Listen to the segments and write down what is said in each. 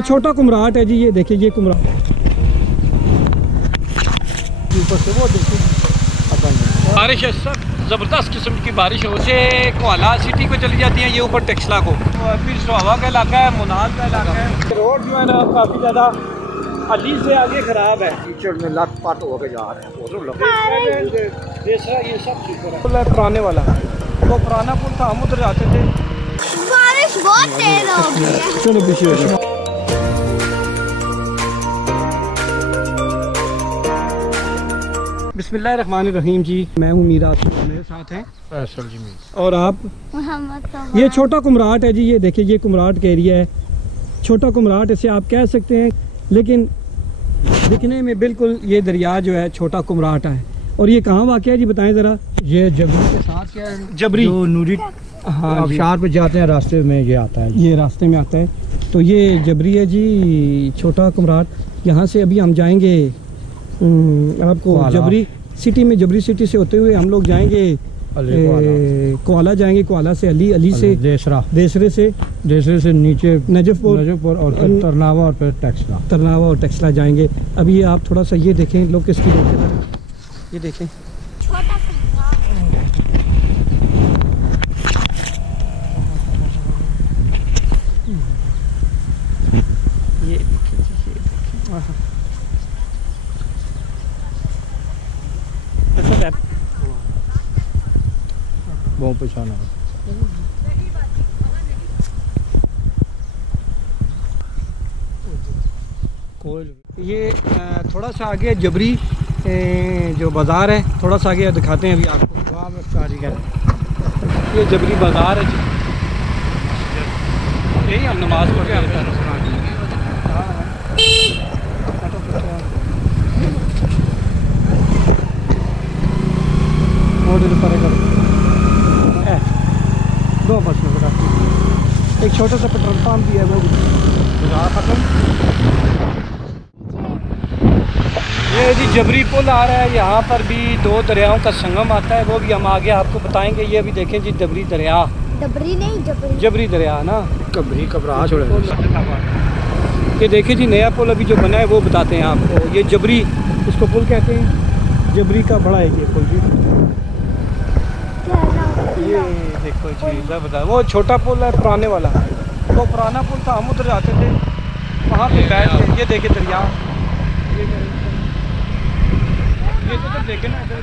ये छोटा कुमराट है जी, ये देखिए ये कुमराट ऊपर से वो देखिए बारिश है सर, ज़बरदस्त किस्म की बारिश है। उसे कोआला सिटी को चली जाती है, ये ऊपर टेक्सला को, फिर सुहावा का इलाका है, मुनाल का इलाका है। रोड जो है ना काफ़ी ज़्यादा अली से आगे ख़राब है, कीचड़ में लत पट होकर जा रहे हैं। ये सब ठीक है, पुराने वाला वो पुराना पुल था, हम उधर जाते थे। बारिश बहुत तेज हो गई है। चलो पीछे हो जाओ। बिस्मिल्लाहिर्रहमानिर्रहीम जी, मैं हूँ मीरा, मेरे साथ हैं फैसल जी और आप मोहम्मद। ये छोटा कुमराट है जी, ये देखिए ये कुमराट का एरिया है, छोटा कुमराट इसे आप कह सकते हैं, लेकिन दिखने में बिल्कुल ये दरिया जो है छोटा कुमराट है। और ये कहाँ वाक़ है जी, बताएं ज़रा। ये जबरी के साथ क्या है, जबरी जो नूरी हाँ आबशार पे जाते हैं, रास्ते में ये आता है, ये रास्ते में आता है। तो ये जबरी है जी, छोटा कुमराट। यहाँ से अभी हम जाएंगे आपको जबरी सिटी में, जबरी सिटी से होते हुए हम लोग जाएंगे कोआला जाएंगे, कोआला से अली, अली से देसरे से नीचे नजफपुर और फिर तरनावा और फिर टेक्सला जाएंगे। अभी ये आप थोड़ा सा ये देखें, लोग किसकी ये देखें, ये बहुत परेशान है। ये थोड़ा सा आगे जबरी जो बाज़ार है, थोड़ा सा आगे दिखाते हैं अभी आपको। ये जबरी बाज़ार है जी, यही हम नमाज पढ़ के आते हैं। दो बस में एक छोटा सा पेट्रोल पंप भी है, वो खत्म। ये जी जबरी पुल आ रहा है, यहाँ पर भी दो दरियाओं का संगम आता है, वो भी हम आगे आपको बताएंगे। ये अभी देखें जी जबरी दरिया, जबरी नहीं जबरी दरिया ना, कबरी कबरा छोड़े। ये देखिए जी नया पुल अभी जो बना है वो बताते हैं आपको। ये जबरी इसको पुल कहते हैं, जबरी का बड़ा है ये पुल जी। ये देखो जी बता, वो छोटा पुल है पुराने वाला, वो पुराना पुल था, हम उधर जाते थे, वहाँ पे बैठ के ये देखे दरिया, ये तो देखे ना इधर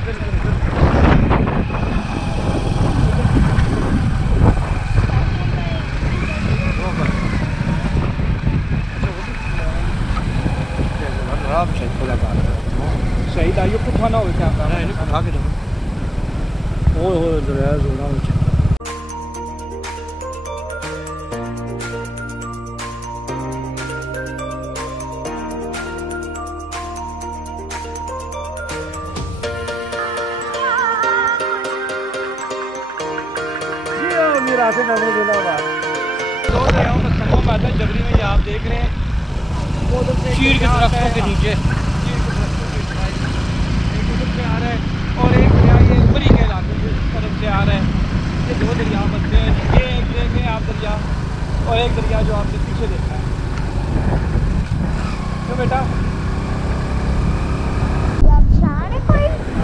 सही था। ये कुछ ना हो क्या उठा के देखो, हो दरिया जोड़ा ऊँचा। दो दरियाओं का संगम आता है जबरी में, ये आप देख रहे हैं चीड़ के दरख्तों के नीचे, एक उधर से आ रहा है और एक दरिया ये ऊपरी के इलाके की तरफ से आ रहा है। ये दो दरिया बनते हैं, ये एक देखें आप दरिया, और एक दरिया जो आपने पीछे देखा है। तो बेटा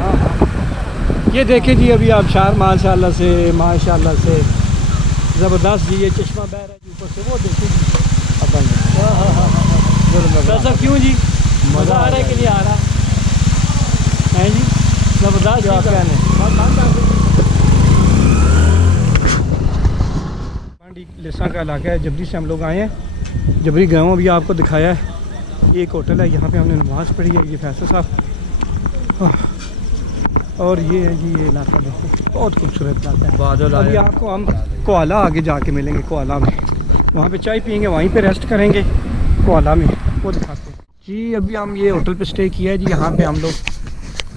हाँ, ये देखें जी अभी आबशार माशाल्लाह से ज़बरदस्त जी। ये चश्मा बह रहा है ऊपर से, वो देखिए जी। ऐसा क्यों जी, मज़ा आ रहा है कि नहीं आ रहा है जी, ज़बरदस्त जी। लिसा का इलाका है, जबरी से हम लोग आए हैं, जबरी गए अभी आपको दिखाया है। ये एक होटल है, यहाँ पे हमने नमाज़ पढ़ी है, ये फैसल साहब। और ये है जी ये इलाका देखो, बहुत खूबसूरत इलाका है। बादल अभी आपको हम कोआला आगे जाके मिलेंगे, कोआला में वहाँ पे चाय पियेंगे, वहीं पे रेस्ट करेंगे कोआला में, वो दिखाते हैं जी। अभी हम ये होटल पे स्टे किया है जी, यहाँ पे हम लोग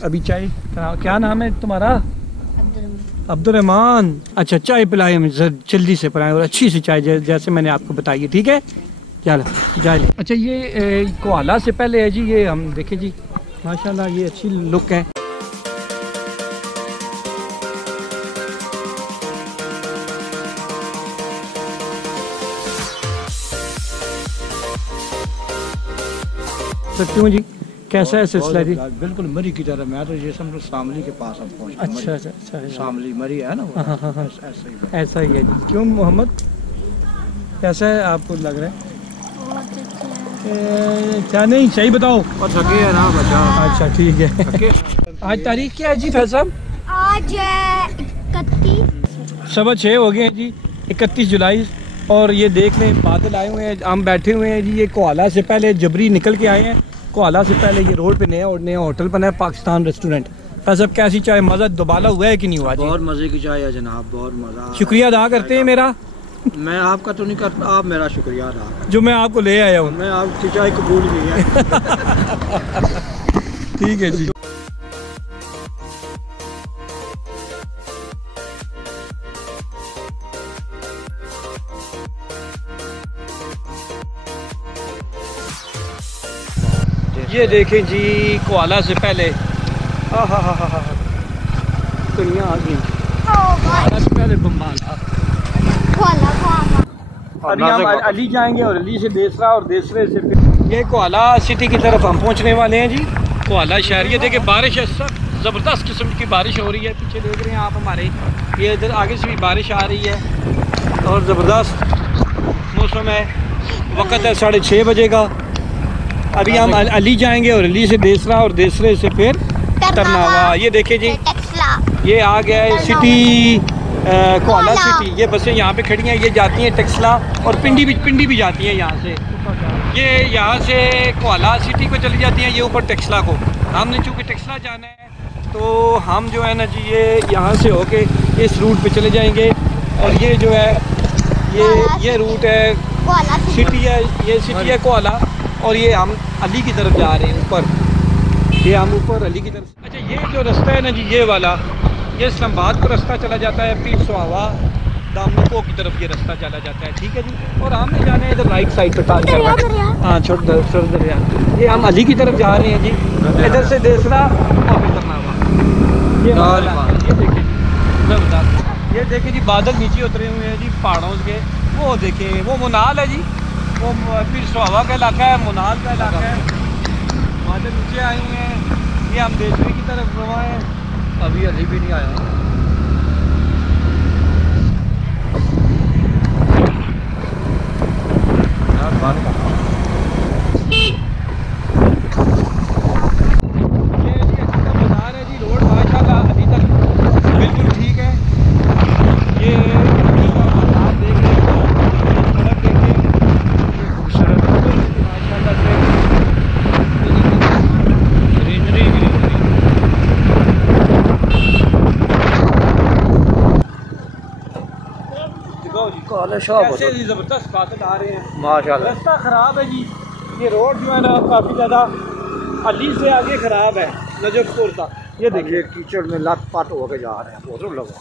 अभी चाय, क्या नाम है तुम्हारा? अब्दुर्रहमान। अच्छा चाय पिलाए हमें, जल्दी से पिलाएं, और अच्छी सी चाय जैसे मैंने आपको बताई है, ठीक है चलो जाए। अच्छा ये कोआला से पहले है जी, ये हम देखें जी माशाल्लाह ये अच्छी लुक है। सकती हूँ जी, कैसा है सिलसिला जी? बिल्कुल मरी की तरह। मैं तो ये समझो शामली के पास अब पहुंच। अच्छा अच्छा अच्छा, शामली मरी है ना वो। हाँ हाँ हाँ, ऐसा ही ऐसा ही है जी। क्यों मोहम्मद, कैसा है आपको लग रहा है? बहुत अच्छा क्या नहीं सही बताओ। और थके है ना बच्चा। अच्छा ठीक है। थके। आज तारीख क्या है जी फैज साहब? आज 31 6:15 हो गए हैं जी, 31 जुलाई। और ये देख लें बादल आए हुए हैं, हम बैठे हुए हैं जी। ये कोहाला से पहले जबरी निकल के आए हैं। कोहाला से पहले ये रोड पे नया होटल बना है, पाकिस्तान रेस्टोरेंट। फैज साहब कैसी चाय, मज़ा दोबारा हुआ है कि नहीं हुआ जी? बहुत मजे की चाय है जनाब, बहुत मजा। शुक्रिया अदा करते हैं मेरा। मैं आपका तो नहीं करता, आप मेरा शुक्रिया अदा करें। जो मैं आपको ले आया हूँ। मैं आपकी चाय कबूल की है। ठीक है जी। ये देखें जी कोहाला से पहले दुनिया आ गई। कोहाला से पहले बम्बाला। अभी हम अली जाएंगे और अली से देसरा और देसरे से फिर ये कोहाला सिटी की तरफ हम पहुंचने वाले हैं जी। कोहाला शहर, ये देखिए बारिश है, सब ज़बरदस्त किस्म की बारिश हो रही है। पीछे देख रहे हैं आप हमारे, ये इधर आगे से भी बारिश आ रही है और ज़बरदस्त मौसम है। वक्त है 6:30 बजे का। अभी हम अली जाएंगे और अली से देसरा और देसरे से फिर तरनावा। ये देखिए जी, ये आ गया है सिटी, कोहाला सिटी। ये बसें यहाँ पे खड़ी हैं, ये जाती हैं टेक्सला और पिंडी भी जाती हैं यहाँ से। ये यहाँ से कोहाला सिटी को चली जाती हैं, ये ऊपर टेक्सला को। हमने चूँकि टेक्सला जाना है तो हम जो है ना जी ये यहाँ से होके इस रूट पे चले जाएंगे। और ये जो है ये रूट है सिटी है, ये सिटी है कोहाला। और ये हम अली की तरफ जा रहे हैं ऊपर, ये हम ऊपर अली की तरफ। अच्छा ये जो रास्ता है ना जी ये वाला, ये इस्लामाबाद को रास्ता चला जाता है, पीर सुहावा दामको की तरफ ये रास्ता चला जाता है। ठीक है जी। और हमने जाना है इधर राइट साइड पे। हाँ छोटा दरिया। ये हम अली की तरफ जा रहे हैं जी, इधर से देसरा और फिर तरनावा। ये देखिए जबरदस्त। ये देखिए जी बादल नीचे उतरे हुए हैं जी पहाड़ों के। वो देखें वो मुनाल है जी, वो पीर सुहावा का इलाका है, मुनाल का इलाका है। बादल नीचे आए हुए हैं। ये हम देसरे की तरफ रवा है, अभी अली भी नहीं आया। ऐसे जबरदस्त बादल आ रहे हैं माशाल्लाह। रास्ता खराब है जी, ये रोड जो है ना काफ़ी ज़्यादा अली से आगे खराब है नजफपुर का। ये देखिए कीचड़ में लत पट होके जा रहे हैं। बहुत लगा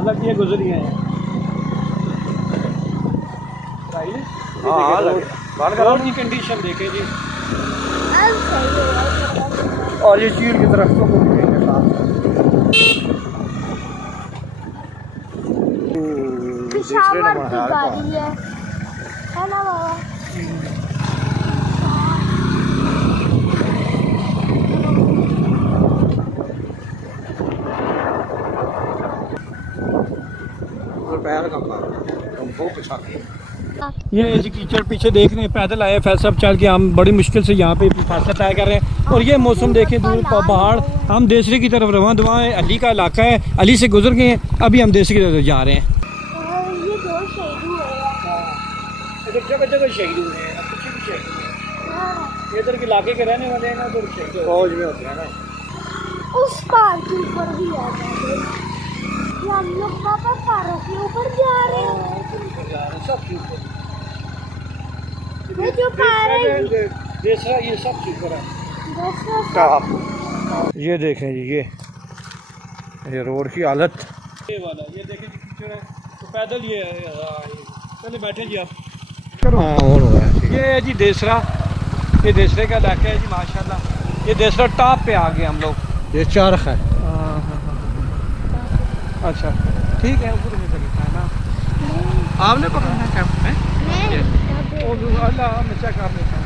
अलग ये गुजरी है। रोड की कंडीशन देखें जी। और ये चीड़ की दरख्तों को भी पिशावर की गाड़ी है ना बाबा? पैर का बहुत ये जी कीचड़ पीछे देख रहे हैं, पैदल आए फैसला चल के। हम बड़ी मुश्किल से यहाँ पे फासला तय कर रहे हैं। और ये मौसम देखें, दूर पहाड़। हम देसरे की तरफ रवां दवा है, अली का इलाका है, अली से गुजर गए हैं, अभी हम देसरे की तरफ जा रहे हैं। ये दो शहीद हुए हैं, जगह जगह शहीद हुए हैं, कुछ भी शहीद हुए हैं। इधर के इलाके के रहने वाले हैं ना, तो शहीद फौज में होते हैं ना। उस पहाड़ के ऊपर भी आ जाते हैं। हम लोग वापस पहाड़ों के ऊपर जा रहे हैं। सब ठीक है, ये जो पहाड़ है देसरा ये सब ठीक है। ये देखें जी, ये रोड की हालत। ये वाला ये देखें जी कीचड़ है, तो पैदल ये है। चले बैठे जी आप। ये है जी देसरा, ये देसरे का इलाका है जी माशाल्लाह। ये देसरा टॉप पे आ गए हम लोग। ये चारख है। अच्छा ठीक है, ऊपर में चलता है ना। आपने पकड़ना है कैप में? अल्लाह मैं चेक कर लेता हूँ।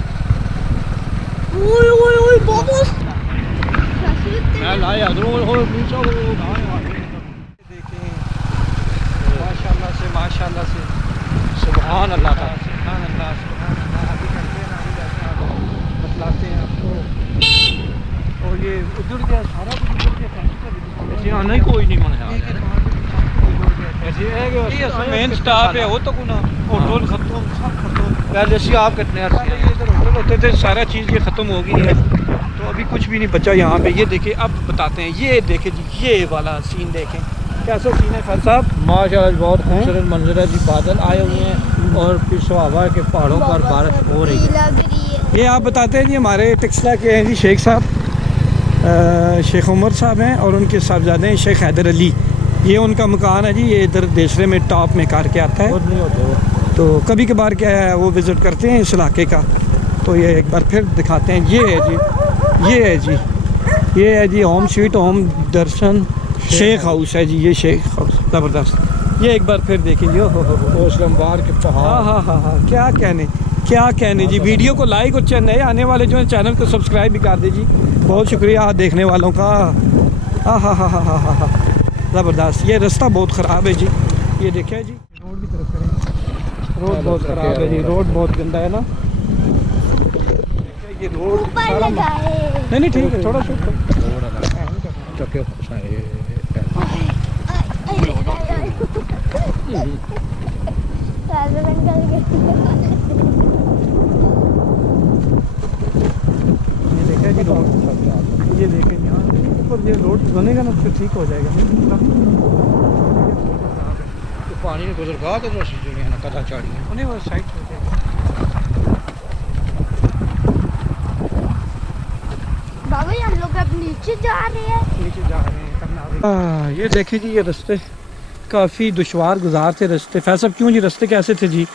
मैं लाया माशाल्लाह से माशाल्लाह से सुभान अल्लाह का। सुभान अल्लाह सुभान अल्लाह। अभी करते हैं, अभी बतलाते हैं आपको। और ये उधर गया सारा कुछ उधर गया, ऐसे आना ही कोई नहीं मन है। मेन स्टॉप है वो तो गुना होटल खत्म, सब खत्म। पहले से आप कितने पहले ये इधर होटल होते थे, सारा चीज़ ये ख़त्म हो गई है, तो अभी कुछ भी नहीं बचा यहाँ पे। ये देखें, अब बताते हैं, ये देखें जी, ये वाला सीन देखें, कैसा सीन है फैज साहब? माशाल्लाह बहुत खूबसूरत मंजर है जी। बादल आए हुए हैं और पिछवावा के पहाड़ों पर बारिश हो रही है। ये आप बताते हैं जी, हमारे टिक्सला के हैं जी शेख साहब, शेख उमर साहब हैं, और उनके साहबजादे हैं शेख हैदर अली। ये उनका मकान है जी, ये इधर देसरे में टॉप में कार के आता है। खुद नहीं होते वो। तो कभी कभार क्या है वो विज़िट करते हैं इस इलाके का, तो ये एक बार फिर दिखाते हैं। ये है जी, ये है जी, ये है जी होम स्वीट होम दर्शन शेख हाउस है जी। ये शेख हाउस ज़बरदस्त। ये एक बार फिर देखेंगे। हो इस्लामाबाद के हाँ पहाड़। हाँ हाँ हाँ, क्या कहने, क्या कहने जी। वीडियो को लाइक और नए आने वाले जो है चैनल को सब्सक्राइब भी कर दीजिए। बहुत शुक्रिया देखने वालों का। हाँ हाँ हाँ हाँ हाँ हाँ हाँ, ज़बरदस्त। ये रास्ता बहुत ख़राब है जी, ये देखें जी। रोड की तरफ करें, रोड बहुत ख़राब है जी, रोड बहुत गंदा है ना। ये रोड सारा नहीं नहीं ठीक है, थोड़ा शूट करो। ये देखें जी रोड, ये देखें यहाँ ऊपर ये रोड बनेगा ना फिर ठीक हो जाएगा। पानी में गुजर गा तो ना कदा चाड़ी उन्हें वो साइड हो जाएगा। बाबा हम लोग अब नीचे जा रहे हैं। नीचे जा रहे हैं करनाल। ये देखें जी, ये रास्ते काफ़ी दुश्वार गुजार थे रास्ते। फैसल क्यों जी, रास्ते कैसे थे जी?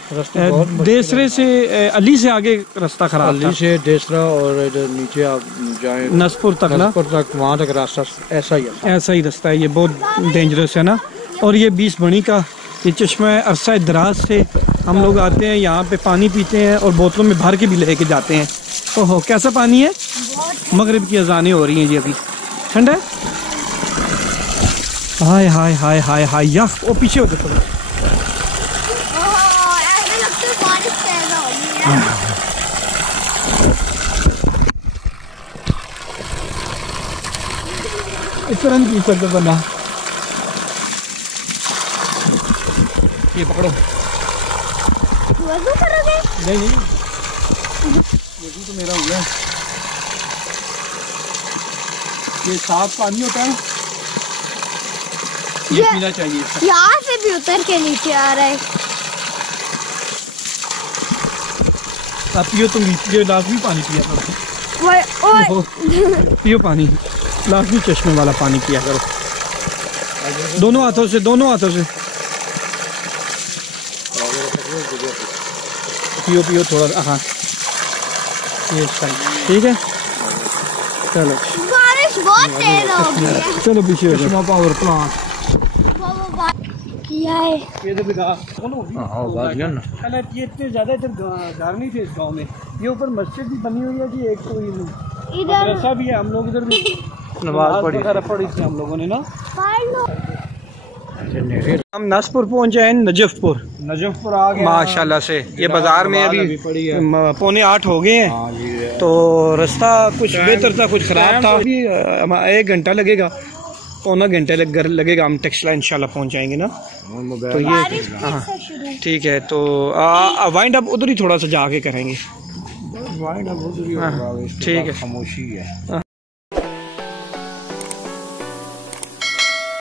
देसरे से अली से आगे रास्ता खराब था। अली से देसरा और इधर नीचे आप जाएं नसपुर तक ना, नसपुर तक, वहाँ तक रास्ता ऐसा ही है। ऐसा ही रास्ता है। ये बहुत डेंजरस है ना। और ये 20 बनी का ये चश्मा है, अरसा दराज से हम लोग आते हैं यहाँ पे, पानी पीते हैं और बोतलों में भर के भी लेके जाते हैं। ओहो कैसा पानी है? मगरिब की अजानें हो रही हैं जी, अभी ठंडा है। हाय हाय हाय हाय हाय, या वो पीछे होते थोड़ा। ऐसा लगता है बारिश पैदा होगी है। इस तरह की सकते बना। ये पकड़ो। वज़ू करोगे? नहीं नहीं, वज़ू तो मेरा हुआ है। ये साफ पानी होता है, ये पीना चाहिए। यहाँ से भी उतर के नीचे आ रहा है। आप पियो, तुम ये लाजमी पानी पिया करो। पियो पानी, लाजमी चश्मे वाला पानी पिया करो, दोनों हाथों से, दोनों हाथों से पियो पियो थोड़ा। हाँ ये ठीक है, चलो बारिश बहुत तेज हो गई है। चलो पीछे हो जाओ। पावर प्लांट किया है। ये तो बिगा पहले ये इतने ज़्यादा इधर घर नहीं थे इस गांव में। ये ऊपर मस्जिद भी बनी हुई है जी, एक कोई इधर मदरसा भी है। हम लोग इधर भी नमाज पढ़ी थी हम लोगों ने ना। हम नसपुर पहुंचे हैं, नजफपुर आ गए माशाल्लाह से। ये बाजार में अभी 7:45 हो गए हैं, तो रास्ता कुछ बेहतर था कुछ ख़राब था। अभी 1 घंटा लगेगा, 1.25 घंटे लगेगा। हम टेक्सला इंशाल्लाह पहुंच जाएंगे ना। तो ये हाँ ठीक है, तो वाइंड अप उधर ही थोड़ा सा जाके करेंगे। ठीक है, ठीक है, खामोशी है।